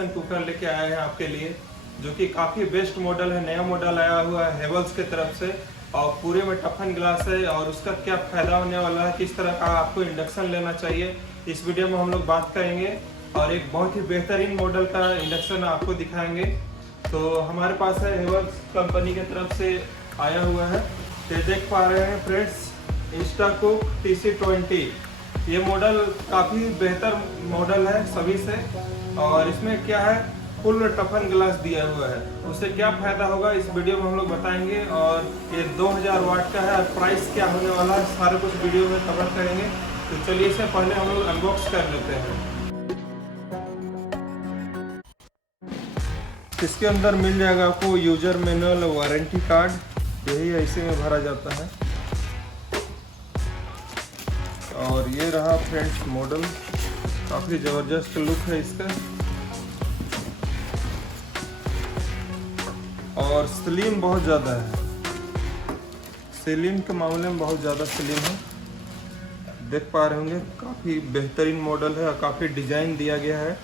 Induction cooker लेके आए हैं आपके लिए, जो कि काफ़ी बेस्ट मॉडल है। नया मॉडल आया हुआ है हेवल्स की तरफ से और पूरे में टफन ग्लास है। और उसका क्या फ़ायदा होने वाला है, किस तरह का आपको इंडक्शन लेना चाहिए, इस वीडियो में हम लोग बात करेंगे। और एक बहुत ही बेहतरीन मॉडल का इंडक्शन आपको दिखाएंगे। तो हमारे पास है हेवल्स कंपनी की तरफ से आया हुआ है। तो देख पा रहे हैं फ्रेंड्स, इंस्टाकुक TC20। ये मॉडल काफ़ी बेहतर मॉडल है सभी से। और इसमें क्या है, फुल टफन ग्लास दिया हुआ है। उससे क्या फ़ायदा होगा इस वीडियो में हम लोग बताएंगे। और ये 2000 वाट का है और प्राइस क्या होने वाला है सारे कुछ वीडियो में कवर करेंगे। तो चलिए इससे पहले हम लोग अनबॉक्स कर लेते हैं। इसके अंदर मिल जाएगा आपको यूजर मैनुअल, वारंटी कार्ड, यही ऐसे में भरा जाता है। और ये रहा फ्रेंड्स मॉडल, काफ़ी ज़बरदस्त लुक है इसका। और स्लिम बहुत ज़्यादा है, स्लिम के मामले में बहुत ज़्यादा स्लिम है। देख पा रहे होंगे, काफ़ी बेहतरीन मॉडल है और काफ़ी डिज़ाइन दिया गया है।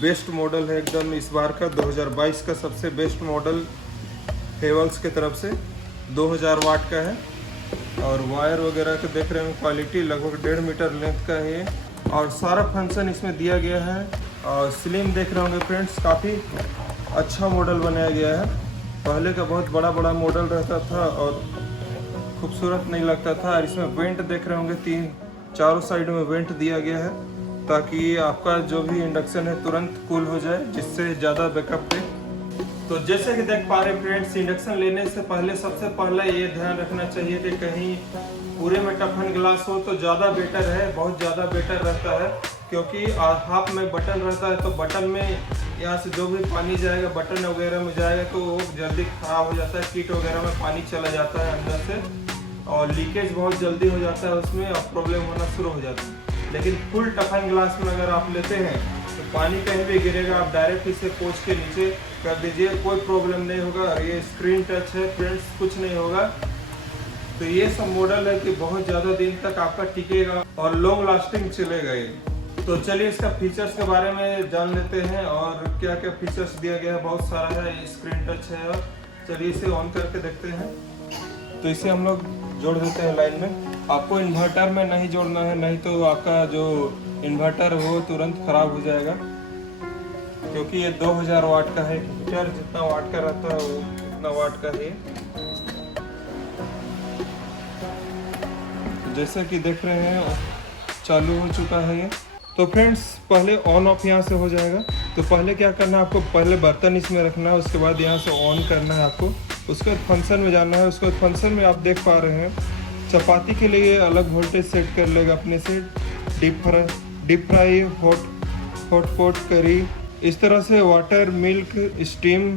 बेस्ट मॉडल है एकदम इस बार का, 2022 का सबसे बेस्ट मॉडल हेवल्स की तरफ से। 2000 वाट का है। और वायर वगैरह के देख रहे हैं क्वालिटी, लगभग 1.5 मीटर लेंथ का है। और सारा फंक्शन इसमें दिया गया है। और स्लिम देख रहे होंगे फ्रेंड्स, काफ़ी अच्छा मॉडल बनाया गया है। पहले का बहुत बड़ा बड़ा मॉडल रहता था और खूबसूरत नहीं लगता था। और इसमें वेंट देख रहे होंगे, चारों साइड में वेंट दिया गया है ताकि आपका जो भी इंडक्शन है तुरंत कूल हो जाए, जिससे ज़्यादा बैकअप दे। तो जैसे कि देख पा रहे फ्रेंड्स, इंडक्शन लेने से पहले सबसे पहले ये ध्यान रखना चाहिए कि कहीं पूरे में टफन ग्लास हो तो ज़्यादा बेटर है, बहुत ज़्यादा बेटर रहता है। क्योंकि हाफ में बटन रहता है, तो बटन में यहाँ से जो भी पानी जाएगा बटन वगैरह में जाएगा तो वो जल्दी ख़राब हो जाता है। किट वगैरह में पानी चला जाता है अंदर से और लीकेज बहुत जल्दी हो जाता है उसमें और प्रॉब्लम होना शुरू हो जाता है। लेकिन फुल टफन ग्लास में अगर आप लेते हैं तो पानी कहीं भी गिरेगा, आप डायरेक्ट इसे पोंछ के नीचे कर दीजिए, कोई प्रॉब्लम नहीं होगा। और ये स्क्रीन टच है फ्रेंड्स, कुछ नहीं होगा। तो ये सब मॉडल है कि बहुत ज़्यादा दिन तक आपका टिकेगा और लॉन्ग लास्टिंग चलेगा ये। तो चलिए इसका फीचर्स के बारे में जान लेते हैं और क्या क्या फीचर्स दिया गया है। बहुत सारा है, स्क्रीन टच है। और चलिए इसे ऑन करके देखते हैं। तो इसे हम लोग जोड़ देते हैं लाइन में। आपको इन्वर्टर में नहीं जोड़ना है, नहीं तो आपका जो इन्वर्टर वो तुरंत ख़राब हो जाएगा। क्योंकि ये 2000 वाट का है, हीटर जितना वाट का रहता है वो उतना वाट का है। जैसे कि देख रहे हैं चालू हो चुका है ये। तो फ्रेंड्स पहले ऑन ऑफ यहाँ से हो जाएगा। तो पहले क्या करना है, आपको पहले बर्तन इसमें रखना है, उसके बाद यहाँ से ऑन करना है आपको। उसके बाद फंक्शन में जाना है। उसके बाद फंक्शन में आप देख पा रहे हैं चपाती के लिए अलग वोल्टेज सेट कर लेगा अपने से। डीप फ्राई, हॉट पॉट, करी, इस तरह से वाटर, मिल्क, स्टीम,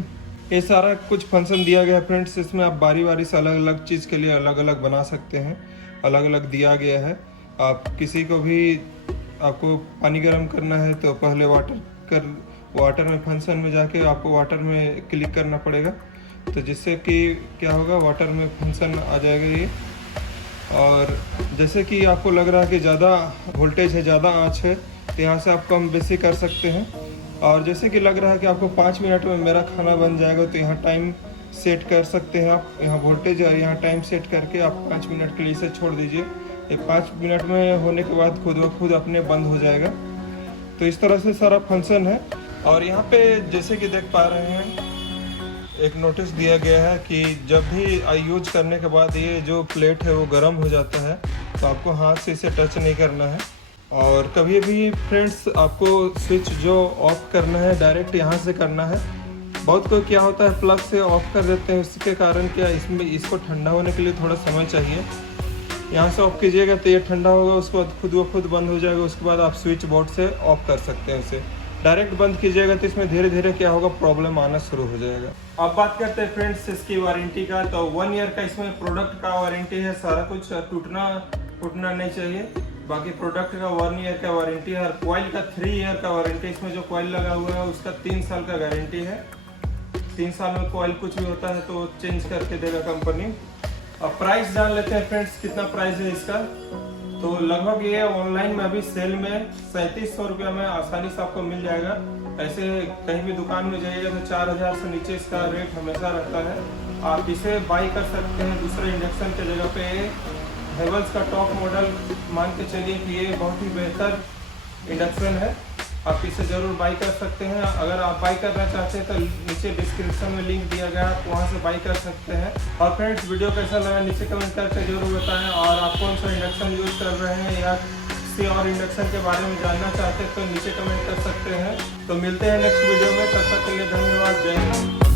ये सारा कुछ फंक्शन दिया गया है फ्रेंड्स। इसमें आप बारी बारी से अलग अलग चीज़ के लिए अलग अलग बना सकते हैं, अलग अलग दिया गया है। आप किसी को भी आपको पानी गर्म करना है तो पहले वाटर में फंक्शन में जाके आपको वाटर में क्लिक करना पड़ेगा। तो जिससे कि क्या होगा, वाटर में फंक्शन आ जाएगा ये। और जैसे कि आपको लग रहा है कि ज़्यादा वोल्टेज है, ज़्यादा आँच है, तो यहाँ से आप कम बेसी कर सकते हैं। और जैसे कि लग रहा है कि आपको 5 मिनट में मेरा खाना बन जाएगा, तो यहाँ टाइम सेट कर सकते हैं आप। यहाँ वोल्टेज और यहाँ टाइम सेट करके आप 5 मिनट के लिए इसे छोड़ दीजिए। ये 5 मिनट में होने के बाद खुद ब खुद अपने बंद हो जाएगा। तो इस तरह से सारा फंक्शन है। और यहाँ पे जैसे कि देख पा रहे हैं एक नोटिस दिया गया है कि जब भी यूज करने के बाद ये जो प्लेट है वो गर्म हो जाता है, तो आपको हाथ से इसे टच नहीं करना है। और कभी भी फ्रेंड्स आपको स्विच जो ऑफ करना है डायरेक्ट यहाँ से करना है। बहुत कोई क्या होता है प्लग से ऑफ कर देते हैं, उसके कारण क्या इसमें इसको ठंडा होने के लिए थोड़ा समय चाहिए। यहाँ से ऑफ कीजिएगा तो ये ठंडा होगा, उसके बाद खुद ब खुद बंद हो जाएगा। उसके बाद आप स्विच बोर्ड से ऑफ कर सकते हैं उसे। डायरेक्ट बंद कीजिएगा तो इसमें धीरे धीरे क्या होगा, प्रॉब्लम आना शुरू हो जाएगा। अब बात करते हैं फ्रेंड्स इसकी वारंटी का। तो 1 ईयर का इसमें प्रोडक्ट का वारंटी है, सारा कुछ टूटना नहीं चाहिए। बाकी प्रोडक्ट का 1 ईयर का वारंटी है। और कॉइल का 3 ईयर का वारंटी। इसमें जो कॉइल लगा हुआ है उसका 3 साल का गारंटी है। 3 साल में कॉइल कुछ भी होता है तो चेंज करके देगा कंपनी। अब प्राइस जान लेते हैं फ्रेंड्स, कितना प्राइस है इसका। तो लगभग ये ऑनलाइन में अभी सेल में 3700 रुपये में आसानी से आपको मिल जाएगा। ऐसे कहीं भी दुकान में जाइएगा तो 4000 से नीचे इसका रेट हमेशा रहता है। आप इसे बाई कर सकते हैं दूसरे इंडक्शन के जगह पे। हेवल्स का टॉप मॉडल मान के चलिए कि ये बहुत ही बेहतर इंडक्शन है, आप इसे ज़रूर बाई कर सकते हैं। अगर आप बाई करना चाहते हैं तो नीचे डिस्क्रिप्शन में लिंक दिया गया है, आप वहाँ से बाई कर सकते हैं। और फ्रेंड्स, वीडियो कैसा लगा नीचे कमेंट करके जरूर बताएं। और आप कौन सा इंडक्शन यूज़ कर रहे हैं या किसी और इंडक्शन के बारे में जानना चाहते हैं तो नीचे कमेंट कर सकते हैं। तो मिलते हैं नेक्स्ट वीडियो में, तब तक के लिए धन्यवाद। जय हिंद।